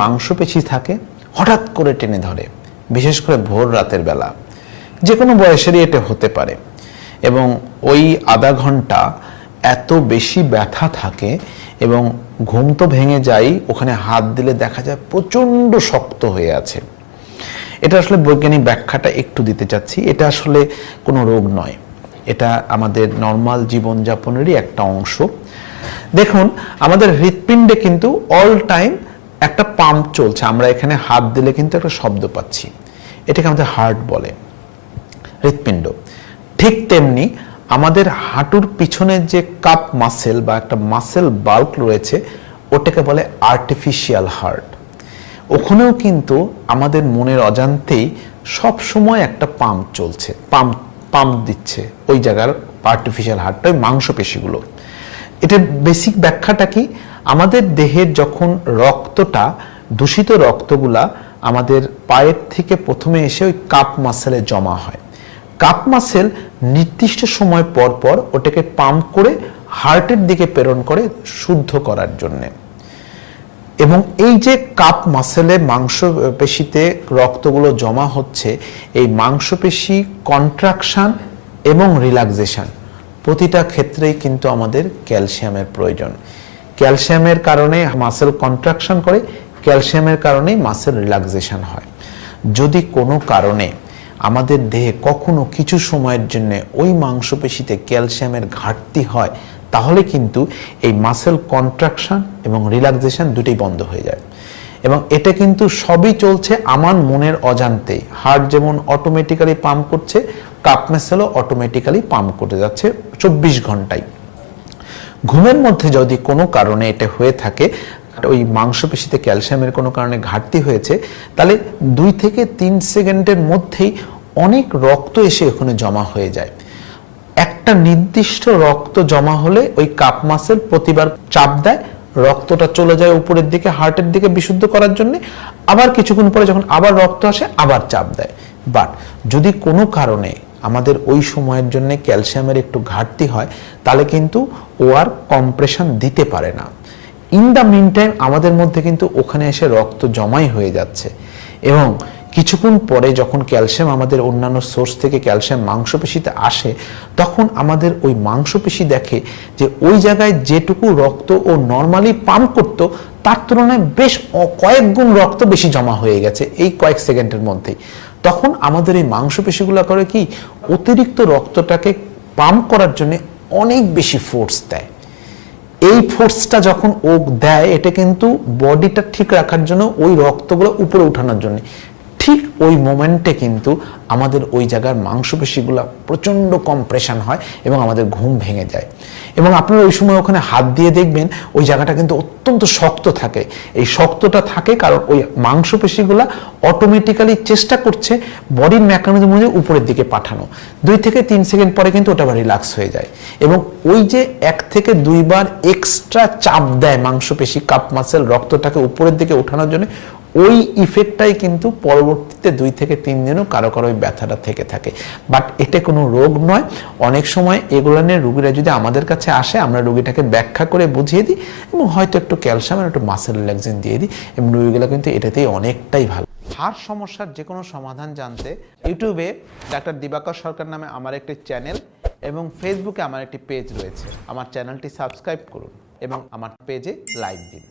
মাংসপেশি থাকে হঠাৎ করে টেনে ধরে, বিশেষ করে ভোর রাতের বেলা। যে কোনো বয়সেরই এটা হতে পারে এবং ওই আধা ঘন্টা এত বেশি ব্যথা থাকে এবং ঘুম তো ভেঙে যায়, ওখানে হাত দিলে দেখা যায় প্রচণ্ড শক্ত হয়ে আছে। এটা আসলে বৈজ্ঞানিক ব্যাখ্যাটা একটু দিতে চাচ্ছি। এটা আসলে কোনো রোগ নয়, এটা আমাদের নর্মাল জীবনযাপনেরই একটা অংশ। দেখুন, আমাদের হৃৎপিণ্ডে কিন্তু অল টাইম একটা পাম্প চলছে। আমরা এখানে হাত দিলে কিন্তু একটা শব্দ পাচ্ছি, এটাকে আমাদের হার্ট বলে, হৃৎপিণ্ড। ঠিক তেমনি আমাদের হাঁটুর পিছনে যে কাপ মাসেল বা একটা মাসেল বাল্ক রয়েছে, ওটাকে বলে আর্টিফিশিয়াল হার্ট। ওখানেও কিন্তু আমাদের মনের অজান্তেই সব সময় একটা পাম্প চলছে, পাম্প দিচ্ছে ওই জায়গার আর্টিফিশিয়াল হার্টটা, ওই মাংসপেশিগুলো। এটার বেসিক ব্যাখ্যাটা কি, আমাদের দেহের যখন রক্তটা, দূষিত রক্তগুলা আমাদের পায়ের থেকে প্রথমে এসে ওই কাপ মাসেলে জমা হয়। কাপ মাসেল নির্দিষ্ট সময় পর পর ওটাকে পাম্প করে হার্টের দিকে প্রেরণ করে শুদ্ধ করার জন্যে। এবং এই যে কাপ মাসেলে মাংসপেশিতে রক্তগুলো জমা হচ্ছে, এই মাংসপেশি কন্ট্রাকশন এবং রিল্যাক্সেশন প্রতিটা ক্ষেত্রেই কিন্তু আমাদের ক্যালসিয়ামের প্রয়োজন। ক্যালসিয়ামের কারণে মাসেল কন্ট্রাকশন করে, ক্যালসিয়ামের কারণেই মাসেল রিল্যাক্সেশন হয়। যদি কোনো কারণে আমাদের দেহে কখনো কিছু সময়ের জন্য ওই মাংসপেশিতে ক্যালসিয়ামের ঘাটতি হয়, তাহলে কিন্তু এই মাসেল কন্ট্রাকশন এবং রিল্যাক্সেশন দুটোই বন্ধ হয়ে যায়। এবং এটা কিন্তু সবই চলছে আমার মনের অজান্তেই। হার্ট যেমন অটোমেটিক্যালি পাম্প করছে, কাপ মাসেলও অটোমেটিক্যালি পাম্প করতে যাচ্ছে 24 ঘন্টায়। ঘুমের মধ্যে যদি কোনো কারণে এটা হয়ে থাকে, ওই মাংসপেশিতে ক্যালসিয়ামের কোনো কারণে ঘাটতি হয়েছে, তাহলে 2 থেকে 3 সেকেন্ডের মধ্যেই অনেক রক্ত এসে ওখানে জমা হয়ে যায়। একটা নির্দিষ্ট রক্ত জমা হলে ওই কাপ মাসেল প্রতিবার চাপ দেয়, রক্তটা চলে যায় উপরের দিকে হার্টের দিকে বিশুদ্ধ করার জন্য। আবার কিছুক্ষণ পরে যখন আবার রক্ত আসে, আবার চাপ দেয়। বাট যদি কোনো কারণে আমাদের ওই সময়ের জন্য ক্যালসিয়ামের একটু ঘাটতি হয়, তাহলে কিন্তু ও আর কম্প্রেশন দিতে পারে না। ইন দ্য মিন টাইম আমাদের মধ্যে কিন্তু ওখানে এসে রক্ত জমাই হয়ে যাচ্ছে এবং কিছুক্ষণ পরে যখন ক্যালসিয়াম আমাদের অন্যান্য সোর্স থেকে ক্যালসিয়াম মাংসপেশিতে আসে, তখন আমাদের ওই মাংসপেশি দেখে যে ওই জায়গায় যেটুকু রক্ত ও নর্মালি পাম্প করতো, তার তুলনায় বেশ কয়েক গুণ রক্ত বেশি জমা হয়ে গেছে এই কয়েক সেকেন্ডের মধ্যেই। তখন আমাদের এই মাংসপেশিগুলো করে কি, অতিরিক্ত রক্তটাকে পাম্প করার জন্য অনেক বেশি ফোর্স দেয়। এই ফোর্সটা যখন ও দেয়, এটা কিন্তু বডিটা ঠিক রাখার জন্য, ওই রক্তগুলো উপরে উঠানোর জন্য। ঠিক ওই মোমেন্টে কিন্তু আমাদের ওই জায়গার মাংসপেশিগুলো প্রচণ্ড কম্প্রেশন হয় এবং আমাদের ঘুম ভেঙে যায়। এবং আপনারা ওই সময় ওখানে হাত দিয়ে দেখবেন ওই জায়গাটা কিন্তু অত্যন্ত শক্ত থাকে। এই শক্তটা থাকে কারণ ওই মাংসপেশিগুলো অটোমেটিক্যালি চেষ্টা করছে বডির মেকানিজম অনুযায়ী উপরের দিকে পাঠানো। 2 থেকে 3 সেকেন্ড পরে কিন্তু ওটা আবার রিল্যাক্স হয়ে যায় এবং ওই যে 1 থেকে 2 বার এক্সট্রা চাপ দেয় মাংসপেশি কাপ মাসেল রক্তটাকে উপরের দিকে ওঠানোর জন্য, ওই ইফেক্টটাই কিন্তু পরবর্তীতে 2 থেকে 3 দিনও কারো কারো ওই ব্যথাটা থেকে থাকে। বাট এটা কোনো রোগ নয়। অনেক সময় এগুলো নিয়ে রোগীরা যদি আমাদের কাছে আসে, আমরা রোগীটাকে ব্যাখ্যা করে বুঝিয়ে দিই এবং হয়তো একটু ক্যালসিয়াম আর একটু মাসেল রিল্যাক্সেশন দিয়ে দিই এবং রোগীগুলো কিন্তু এটাতেই অনেকটাই ভালো। হাড় সমস্যার যে কোনো সমাধান জানতে ইউটিউবে ডাক্তার দিবাকর সরকার নামে আমার একটি চ্যানেল এবং ফেসবুকে আমার একটি পেজ রয়েছে। আমার চ্যানেলটি সাবস্ক্রাইব করুন এবং আমার পেজে লাইক দিন।